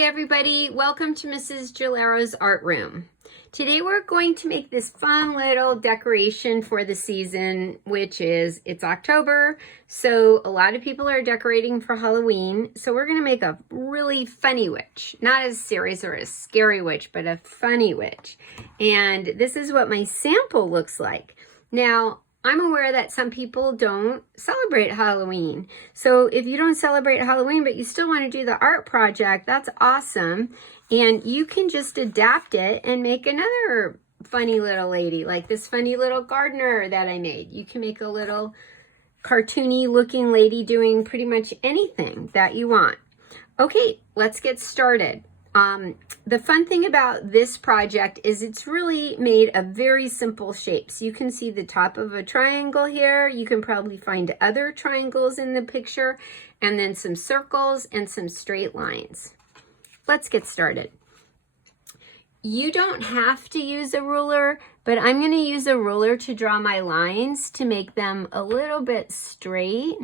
Hi everybody, welcome to Mrs. Gelaro's art room. Today we're going to make this fun little decoration for the season, which is, it's October, so a lot of people are decorating for Halloween. So we're gonna make a really funny witch, not as serious or a scary witch, but a funny witch. And this is what my sample looks like. Now, I'm aware that some people don't celebrate Halloween. So if you don't celebrate Halloween, but you still want to do the art project, that's awesome. And you can just adapt it and make another funny little lady, like this funny little gardener that I made. You can make a little cartoony looking lady doing pretty much anything that you want. Okay, let's get started. The fun thing about this project is it's really made of very simple shapes. You can see the top of a triangle here. You can probably find other triangles in the picture, and then some circles and some straight lines. Let's get started. You don't have to use a ruler, but I'm going to use a ruler to draw my lines to make them a little bit straight.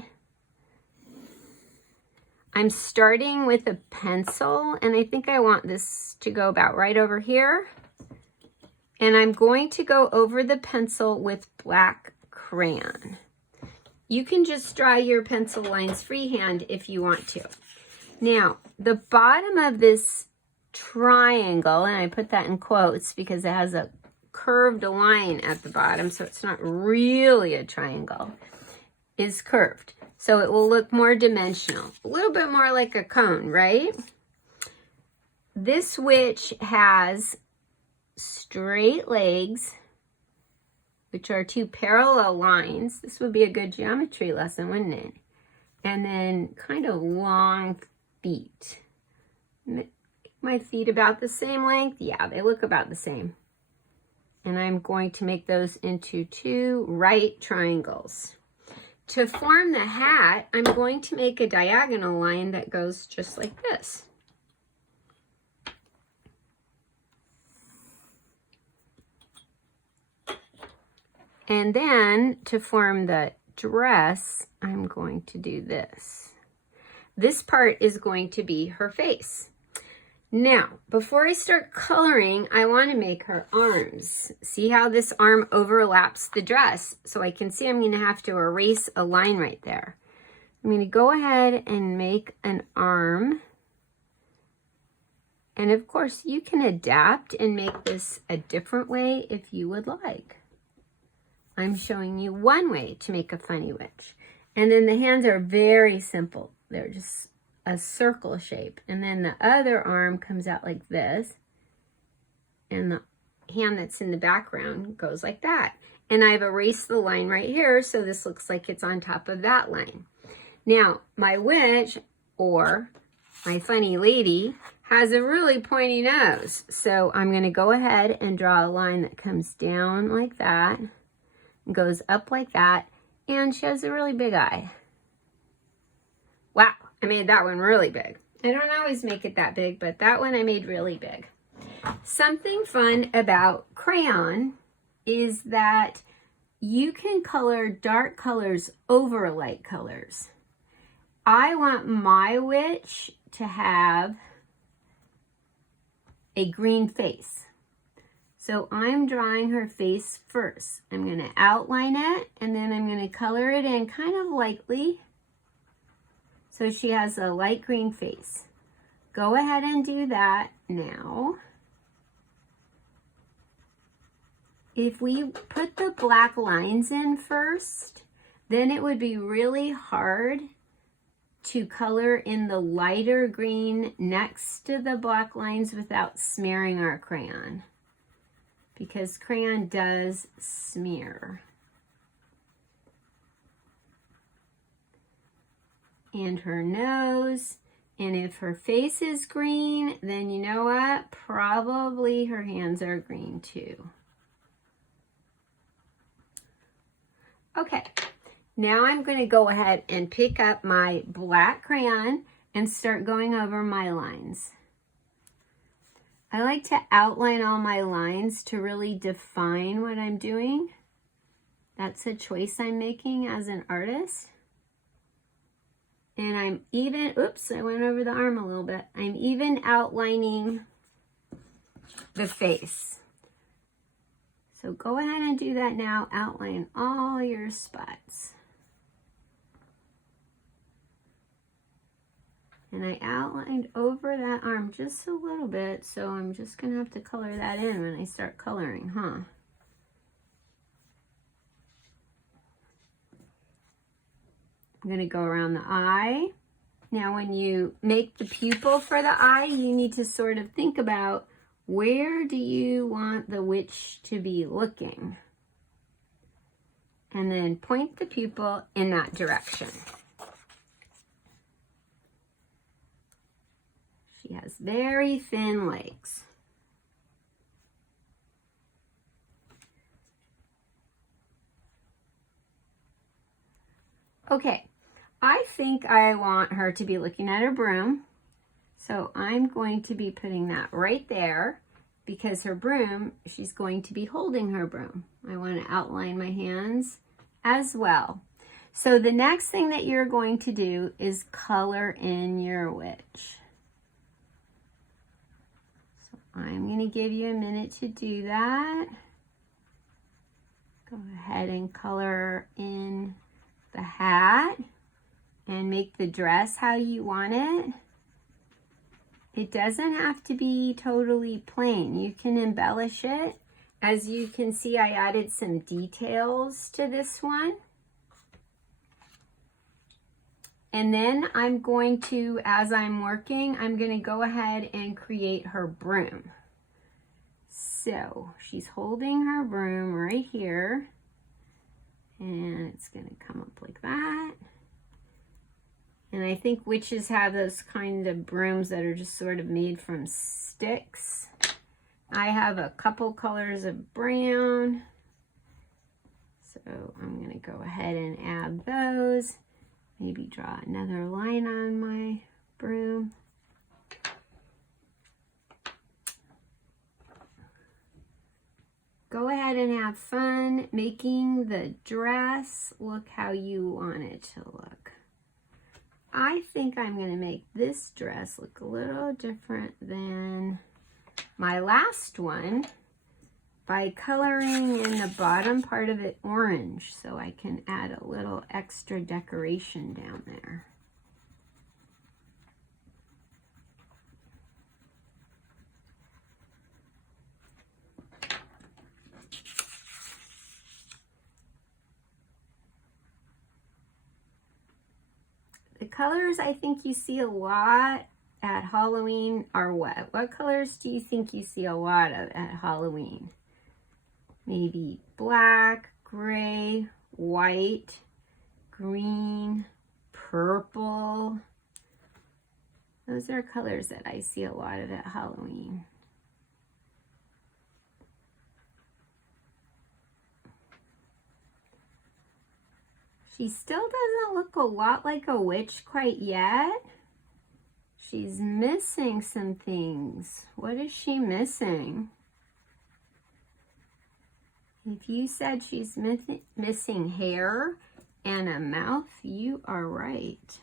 I'm starting with a pencil, and I think I want this to go about right over here. And I'm going to go over the pencil with black crayon. You can just draw your pencil lines freehand if you want to. Now, the bottom of this triangle, and I put that in quotes because it has a curved line at the bottom, so it's not really a triangle, is curved. So it will look more dimensional, a little bit more like a cone, right? This witch has straight legs, which are two parallel lines. This would be a good geometry lesson, wouldn't it? And then kind of long feet. My feet about the same length? Yeah, they look about the same. And I'm going to make those into two right triangles. To form the hat, I'm going to make a diagonal line that goes just like this. And then to form the dress, I'm going to do this. This part is going to be her face. Now, before I start coloring, I want to make her arms. See how this arm overlaps the dress? So I can see I'm going to have to erase a line right there. I'm going to go ahead and make an arm. And of course, you can adapt and make this a different way if you would like. I'm showing you one way to make a funny witch. And then the hands are very simple. They're just a circle shape, and then the other arm comes out like this, and the hand that's in the background goes like that. And I've erased the line right here, so this looks like it's on top of that line. Now, my witch, or my funny lady, has a really pointy nose, so I'm going to go ahead and draw a line that comes down like that, and goes up like that, and she has a really big eye. Wow, I made that one really big. I don't always make it that big, but that one I made really big. Something fun about crayon is that you can color dark colors over light colors. I want my witch to have a green face. So I'm drawing her face first. I'm going to outline it, and then I'm going to color it in kind of lightly. So she has a light green face. Go ahead and do that now. If we put the black lines in first, then it would be really hard to color in the lighter green next to the black lines without smearing our crayon, because crayon does smear. And her nose, and if her face is green, then you know what? Probably her hands are green too. Okay, now I'm going to go ahead and pick up my black crayon and start going over my lines. I like to outline all my lines to really define what I'm doing. That's a choice I'm making as an artist. And I'm even, oops, I went over the arm a little bit. I'm even outlining the face. So go ahead and do that now. Outline all your spots. And I outlined over that arm just a little bit, so I'm just gonna have to color that in when I start coloring, huh? I'm gonna go around the eye. Now when you make the pupil for the eye, you need to sort of think about, where do you want the witch to be looking? And then point the pupil in that direction. She has very thin legs. Okay, I think I want her to be looking at her broom. So I'm going to be putting that right there, because her broom, she's going to be holding her broom. I want to outline my hands as well. So the next thing that you're going to do is color in your witch. So I'm going to give you a minute to do that. Go ahead and color in the hat and make the dress how you want it. It doesn't have to be totally plain. You can embellish it. As you can see, I added some details to this one. And then I'm going to, as I'm working, I'm going to go ahead and create her broom. So she's holding her broom right here. And it's going to come up like that. And I think witches have those kind of brooms that are just sort of made from sticks. I have a couple colors of brown. So I'm going to go ahead and add those. Maybe draw another line on my broom. Go ahead and have fun making the dress look how you want it to look. I think I'm going to make this dress look a little different than my last one by coloring in the bottom part of it orange, so I can add a little extra decoration down there. The colors I think you see a lot at Halloween are what? What colors do you think you see a lot of at Halloween? Maybe black, gray, white, green, purple. Those are colors that I see a lot of at Halloween. She still doesn't look a lot like a witch quite yet. She's missing some things. What is she missing? If you said she's missing hair and a mouth, you are right.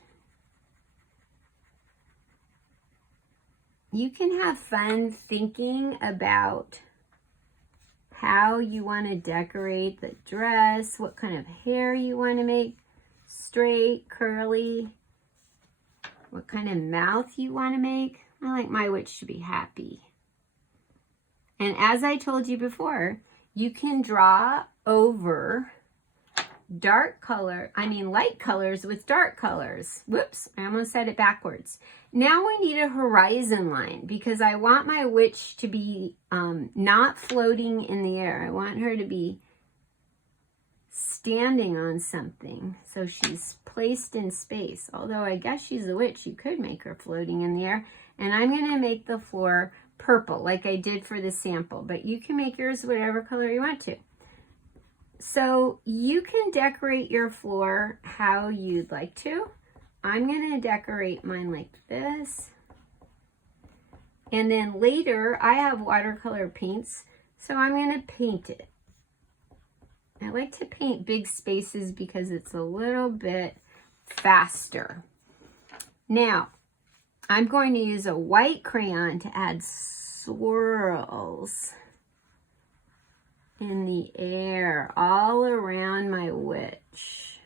You can have fun thinking about how you want to decorate the dress, what kind of hair you want to make, straight, curly, what kind of mouth you want to make. I like my witch to be happy. And as I told you before, you can draw over light colors with dark colors. Whoops, I almost said it backwards. Now we need a horizon line because I want my witch to be not floating in the air. I want her to be standing on something. So she's placed in space. Although I guess she's a witch, you could make her floating in the air. And I'm going to make the floor purple like I did for the sample. But you can make yours whatever color you want to. So you can decorate your floor how you'd like to. I'm going to decorate mine like this. And then later, I have watercolor paints, so I'm going to paint it. I like to paint big spaces because it's a little bit faster. Now, I'm going to use a white crayon to add swirls in the air all around my witch.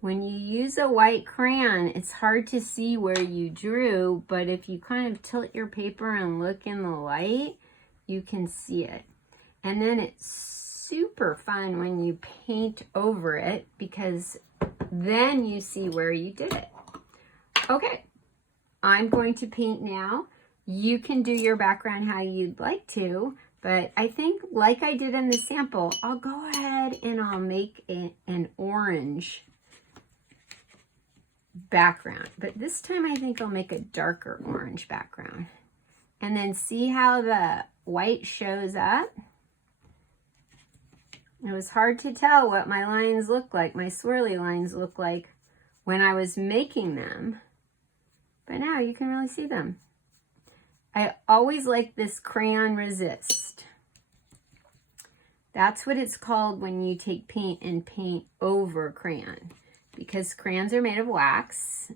When you use a white crayon, it's hard to see where you drew, but if you kind of tilt your paper and look in the light, you can see it. And then it's super fun when you paint over it, because then you see where you did it. Okay, I'm going to paint now. You can do your background how you'd like to, but I think like I did in the sample, I'll go ahead and I'll make an orange background. But this time I think I'll make a darker orange background. And then see how the white shows up? It was hard to tell what my lines look like, my swirly lines look like when I was making them. But now you can really see them. I always like this crayon resist. That's what it's called when you take paint and paint over crayon, because crayons are made of wax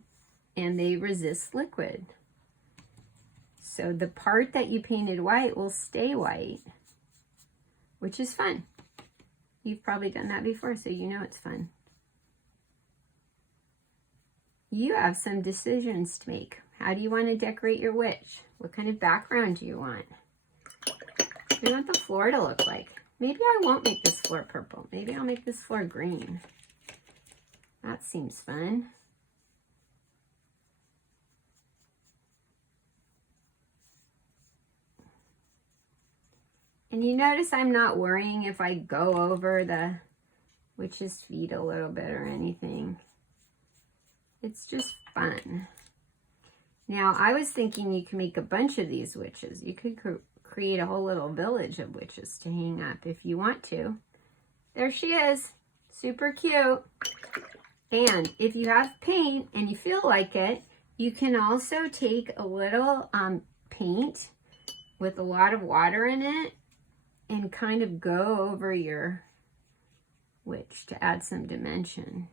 and they resist liquid. So the part that you painted white will stay white, which is fun. You've probably done that before, so you know it's fun. You have some decisions to make. How do you want to decorate your witch? What kind of background do you want? What do you want the floor to look like? Maybe I won't make this floor purple. Maybe I'll make this floor green. That seems fun. And you notice I'm not worrying if I go over the witch's feet a little bit or anything. It's just fun. Now, I was thinking you can make a bunch of these witches. You could create a whole little village of witches to hang up if you want to. There she is. Super cute. And if you have paint and you feel like it, you can also take a little paint with a lot of water in it and kind of go over your witch to add some dimension.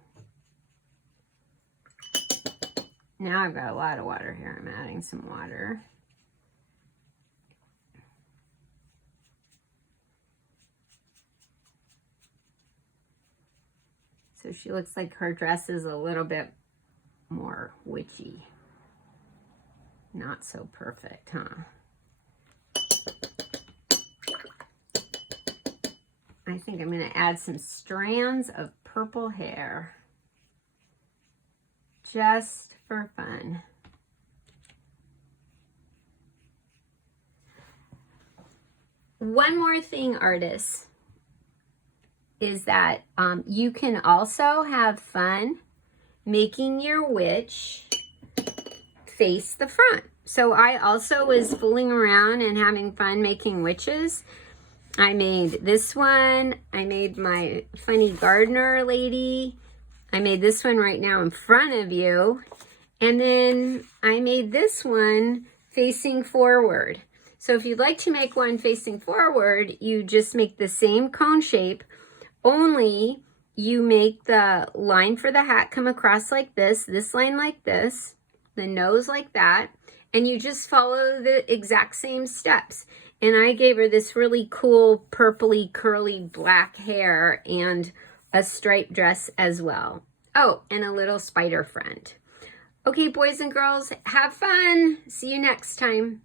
Now I've got a lot of water here. I'm adding some water. So she looks like her dress is a little bit more witchy. Not so perfect, huh? I think I'm going to add some strands of purple hair. Just for fun. One more thing, artists, is that you can also have fun making your witch face the front. So I also was fooling around and having fun making witches. I made this one. I made my funny gardener lady. I made this one right now in front of you. And then I made this one facing forward. So if you'd like to make one facing forward, you just make the same cone shape, only you make the line for the hat come across like this line like this, the nose like that, and you just follow the exact same steps. And I gave her this really cool purpley curly black hair and a striped dress as well. Oh, and a little spider friend. Okay, boys and girls, have fun. See you next time.